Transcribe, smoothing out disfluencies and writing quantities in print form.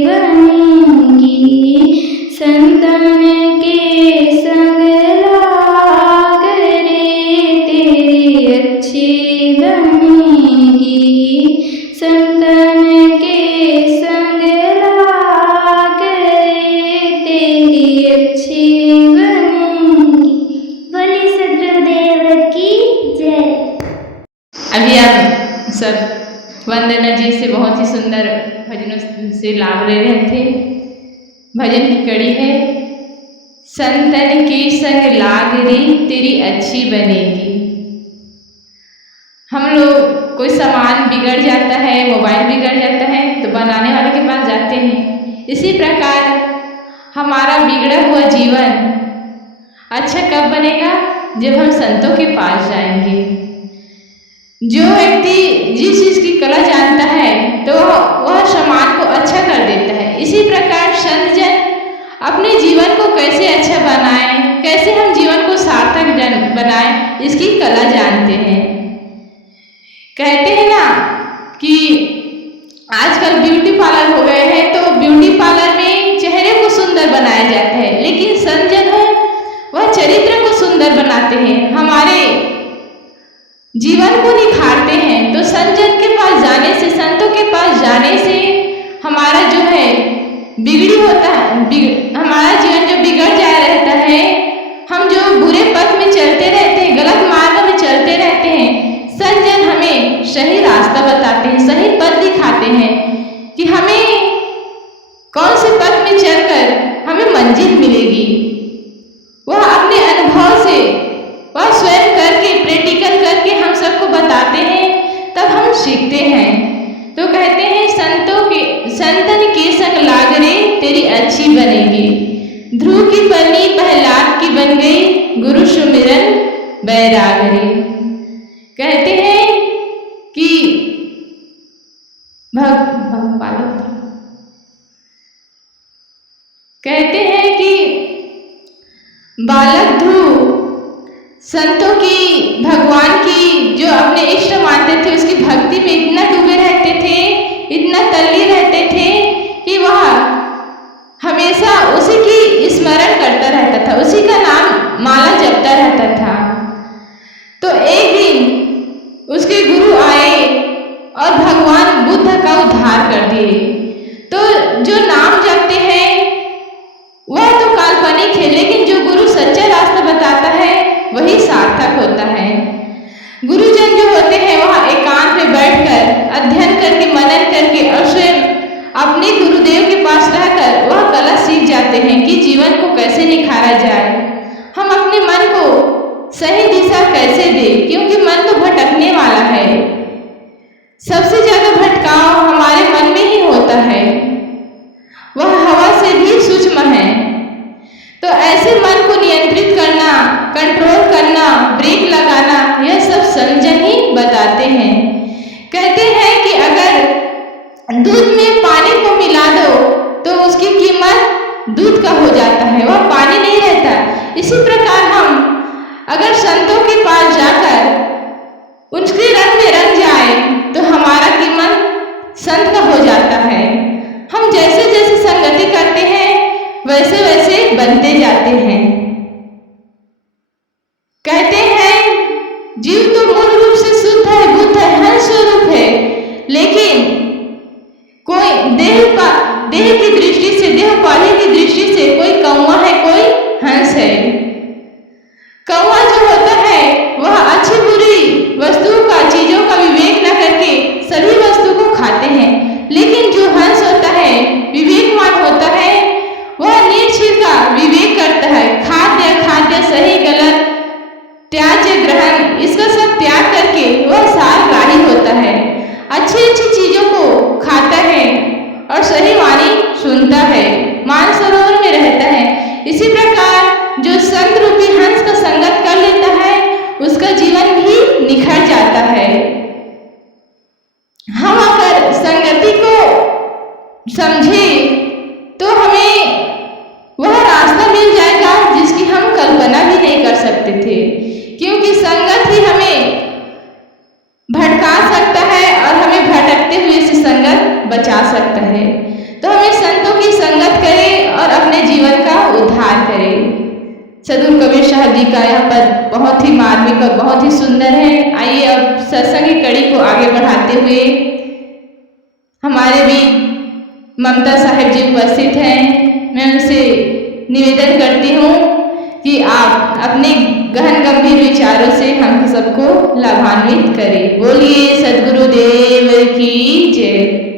बनेगी। संतन के संग लाग रे तेरी अच्छी बनेगी। संतन के संग लाग रे तेरी अच्छी बनेगी। बोली सद्गुरुदेव की जय। अभी आप सब वंदना जी से बहुत ही सुंदर भजनों से लाभ ले रहे थे। भजन की कड़ी है, संतन के संग लाग रे तेरी अच्छी बनेगी। हम लोग कोई सामान बिगड़ जाता है, मोबाइल बिगड़ जाता है तो बनाने वाले के पास जाते हैं। इसी प्रकार हमारा बिगड़ा हुआ जीवन अच्छा कब बनेगा? जब हम संतों के पास जाएंगे। जो व्यक्ति जिस चीज की कला जानता है तो वह सामान को अच्छा कर देता है। इसी प्रकार संत जन अपने जीवन को कैसे अच्छा बनाएं, कैसे हम जीवन को सार्थक बनाएं, इसकी कला जानते हैं। कहते हैं ना कि आजकल ब्यूटी पार्लर हो गए हैं, तो ब्यूटी पार्लर में चेहरे को सुंदर बनाया जाता है, लेकिन संत जन है वह चरित्र को सुंदर बनाते हैं, हमारे जीवन को निखारते हैं। तो संत जन के पास जाने से, संतों के पास जाने से हमारा जो है बिगड़ी होता है, हमारा जीवन जो बिगड़ जा रहता है, हम जो बुरे पथ में चलते रहते हैं, गलत मार्ग में चलते रहते हैं, संत जन हमें सही रास्ता बताते हैं, सही पथ दिखाते हैं कि हमें कौन से पथ में चलकर हमें मंजिल मिलेगी। वह अपने अनुभव से, वह स्वयं करके, प्रैक्टिकल करके हम सबको बताते हैं, तब हम सीखते हैं। तो कहते हैं संतन के संग लाग रे तेरी अच्छी बनेगी। ध्रुव की पत्नी प्रहलाद की बन गई, गुरु सुमिरन बैराग रे। कहते हैं कि कहते हैं कि बालक ध्रुव संतों की, भगवान की जो अपने इष्ट मानते थे उसकी भक्ति में इतना डूबे रहते थे, इतना तल्लीन रहते थे कि वह हमेशा उसी की स्मरण करता रहता था, उसी का नाम माला जपता रहता था। तो एक दिन उसके गुरु आए और भगवान बुद्ध का उद्धार कर दिए। तो जो नाम जपते हैं वह तो काल्पनिक है, लेकिन जो गुरु सच्चा रास्ता बताता है वही सार्थक होता है। गुरुजन जो होते हैं वह एकांत में बैठकर अध्ययन करके, मनन करके और स्वयं अपने गुरुदेव के पास रहकर वह कला सीख जाते हैं कि जीवन को कैसे निखारा जाए, हम अपने मन को सही दिशा कैसे दें, क्योंकि मन तो भटकने वाला है। सबसे ज्यादा भटकाव हमारे मन में ही होता है, वह हवा से भी सूक्ष्म है। तो ऐसे मन को नियंत्रित करना, कंट्रोल करना, ब्रेक लगाना, यह सब संत जन ही बताते हैं। कहते हैं कि अगर दूध में पानी को मिला दो तो उसकी कीमत दूध का हो जाता है, वह पानी नहीं रहता। इसी प्रकार हम अगर संतों के पास जाकर उनके रंग में रंग जाए तो हमारा कीमत संत का हो जाता है। हम जैसे जैसे संगति करते हैं वैसे वैसे बनते जाते हैं। कहते हैं जीव तो मूल रूप से शुद्ध है, बुद्ध है, हंस स्वरूप है, लेकिन कोई देह की दृष्टि से, देहपाली की दृष्टि से कोई कौवा है, कोई हंस है। कौवा जो होता है वह अच्छी बुरी वस्तुओं का, चीजों का विवेक न करके सभी वस्तु को खाते हैं, लेकिन जो हंस होता है, विवेकवान होता है, वह निश्चित का विवेक करता है। खाद्य अखाद्य, सही गलत, त्याज्य ग्रहण, इसका सब त्याग करके वह सारग्राही होता है, अच्छी अच्छी चीजों को खाता है और सही वाणी सुनता है, मानसरोवर में रहता है। इसी प्रकार जो संत रूपी हंस का संगत कर लेता है उसका जीवन भी निखर जाता है। हम अगर संगति को समझे तो हमें वह रास्ता मिल जाएगा जिसकी हम कल्पना भी नहीं कर सकते थे, क्योंकि संगत ही हमें भटका सकता है और हमें भटकते हुए से संगत बचा सकता है। तो हमें सद्गुरु कबीर साहब जी का यहाँ पर बहुत ही मार्मिक और बहुत ही सुंदर है। आइए अब सत्संग की कड़ी को आगे बढ़ाते हुए हमारे भी ममता साहिब जी उपस्थित हैं। मैं उनसे निवेदन करती हूँ कि आप अपने गहन गंभीर विचारों से हम सबको लाभान्वित करें। बोलिए सद्गुरुदेव की जय।